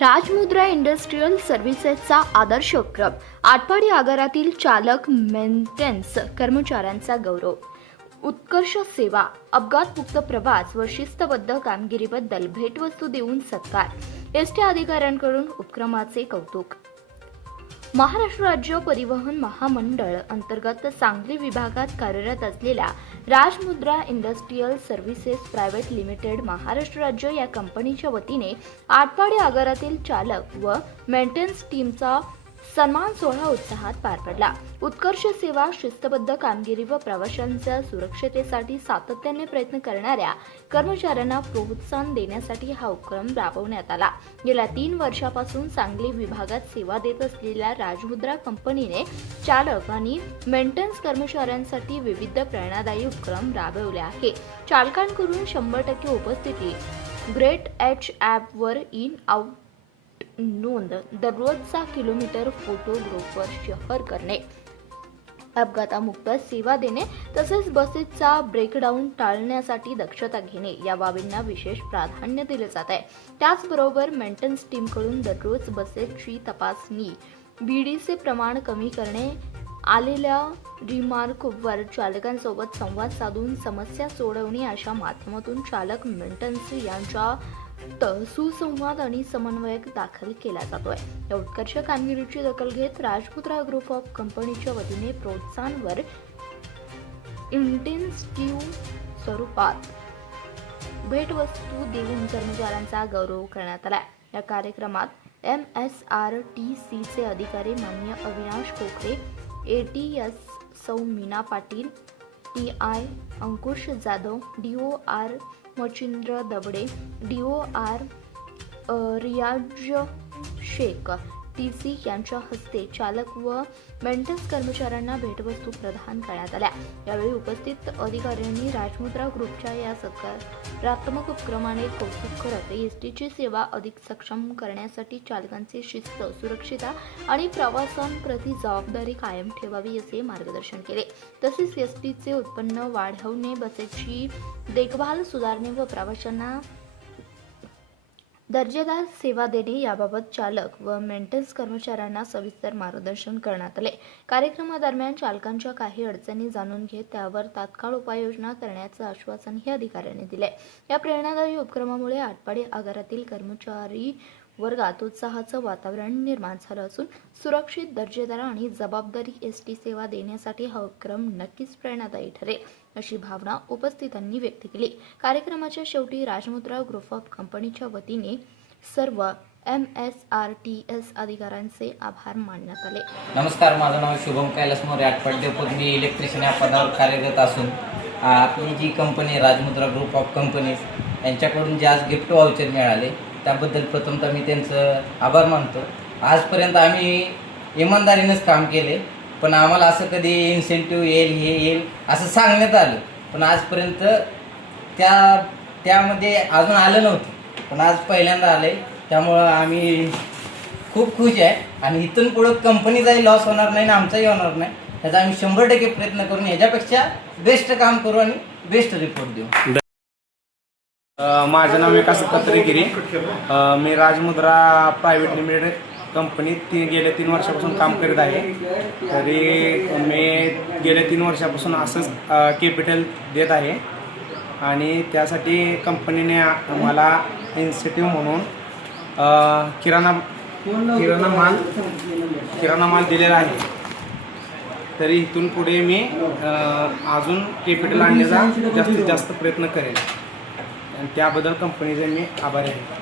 राजमुद्रा industrial सर्व्हिसेसचा आदर्श उपक्रम, आटपाडी आगारातील चालक maintenance कर्मचाऱ्यांचा गौरव, उत्कर्ष सेवा, अपघातमुक्त प्रवास व शिस्तबद्ध कामगिरीबद्दल भेटवस्तू देऊन सत्कार, एसटी अधिकाऱ्यांकडून उपक्रमाचे कौतुक. महाराष्ट्र राज्य परिवहन महामंडळ अंतर्गत सांगली विभागात कार्यरत असलेल्या Rajmudra industrial services private limited Maharashtra राज्य या कंपनीच्या वतीने आटपाडी आगारातील चालक व मेंटेनन्स टीमचा सन्मान सोहळा उत्साहात पार पडला. उत्कर्ष सेवा, शिस्तबद्ध कामगिरी व प्रवाशांच्या सुरक्षतेसाठी सातत्याने प्रयत्न करणाऱ्या कर्मचाऱ्यांना प्रोत्साहन देण्यासाठी हा उपक्रम राबवण्यात आला. गेल्या 3 वर्षापासून सांगली विभागात सेवा देत असलेल्या राजमुद्रा कंपनीने चालक आणि मेंटेनन्स कर्मचाऱ्यांसाठी विविध प्रेरणादायी उपक्रम राबवले आहे. चालकांकडून 100% उपस्थिती, ग्रेट एच ॲपवर इन आउट नोंद, दररोजचा किलोमीटर फोटो ग्रुपवर शेअर करणे, अपघातामुक्त सेवा देणे तसेच बसेसचा ब्रेकडाऊन टाळण्यासाठी दक्षता घेणे या बाबींना विशेष प्राधान्य दिले जात आहे. त्याचबरोबर मेंटेनन्स टीमकडून दररोज बसेसची तपासणी, बीडीचे प्रमाण कमी करणे, आलेल्या रिमार्कवर चालकांसोबत संवाद साधून समस्या सोडवणे अशा माध्यमातून चालक मेंटेनन्स यांच्या सुसंवाद आणि समन्वय दाखल केला जातोय. या उत्कर्ष कामगिरीची दखल घेत राजमुद्रा ग्रुप ऑफ कंपनीच्या वतीने प्रोत्साहनवर इंटेन्सिव्ह स्वरूपात भेटवस्तू देऊन कर्मचाऱ्यांचा गौरव करण्यात आला. या कार्यक्रमात MSRTCचे अधिकारी माननीय अविनाश कोकरे, ATS सौ मीना पाटील, TI अंकुश जाधव, DOR मचिंद्र दबडे, DOR रियाज शेख, TC यांच्या हस्ते चालक व मेंटेनन्स कर्मचाऱ्यांना भेटवस्तू प्रदान करण्यात आल्या. यावेळी उपस्थित अधिकाऱ्यांनी राजमुद्रा ग्रुपच्या या सकारात्मक उपक्रमाने कौतुक करत एसटीची सेवा अधिक सक्षम करण्यासाठी चालकांची शिस्त, सुरक्षितता आणि प्रवाशांप्रती जबाबदारी कायम ठेवावी असे मार्गदर्शन केले. तसेच एसटीचे उत्पन्न वाढवणे, बसेसची देखभाल सुधारणे व प्रवाशांना दर्जेदार सेवा देणे याबाबत चालक व मेंटेनन्स कर्मचाऱ्यांना सविस्तर मार्गदर्शन करण्यात आले. कार्यक्रमादरम्यान चालकांच्या काही अडचणी जाणून घेत त्यावर तात्काळ उपाययोजना करण्याचं आश्वासनही अधिकाऱ्यांनी दिले. या प्रेरणादायी उपक्रमामुळे आटपाडी आगारातील कर्मचारी वर्गात उत्साहाचं वातावरण निर्माण झालं असून सुरक्षित, दर्जेदार आणि जबाबदारी एसटी सेवा देण्यासाठी हा उपक्रम नक्कीच प्रेरणादायी ठरेल अशी भावना उपस्थितांनी व्यक्त केली. कार्यक्रमाच्या शेवटी राजमुद्रा ग्रुप ऑफ कंपनीच्या वतीने सर्व MSRTS अधिकाऱ्यांचे आभार मानण्यात आले. नमस्कार, माझं नाव शुभम कैलास मोरे, आटपाडी डेपोत मी इलेक्ट्रिशियन या पदावर कार्यरत असून आपली जी company Rajmudra group of companies यांच्याकडून जे आज गिफ्ट वाउचर मिळाले त्याबद्दल प्रथमतः मी त्यांचं आभार मानतो. आजपर्यंत आम्ही इमानदारीनेच काम केले, पण आम्हाला असं कधी इन्सेंटिव्ह येईल, हे येईल असं सांगण्यात आलं, पण आजपर्यंत त्यामध्ये अजून आलं नव्हतं, पण आज पहिल्यांदा आले. त्यामुळं आम्ही खूप खुश आहे आणि इथून पुढं कंपनीचाही लॉस होणार नाही आणि आमचाही होणार नाही. त्याचा आम्ही 100% प्रयत्न करून ह्याच्यापेक्षा बेस्ट काम करू आणि बेस्ट रिपोर्ट देऊ. माझं नाव विकास पत्रेगिरी. मी राजमुद्रा प्रायव्हेट लिमिटेड कंपनीत गेल्या 3 वर्षापासून काम करीत आहे. तरी मी गेल्या 3 वर्षापासून असंच कॅपिटल देत आहे आणि त्यासाठी कंपनीने मला इन्सेंटिव्ह म्हणून किराणा माल दिलेला आहे. तरी इथून पुढे मी अजून कॅपिटल आणण्याचा जास्तीत जास्त प्रयत्न करेन आणि त्याबद्दल कंपनीचे मी आभारी आहे.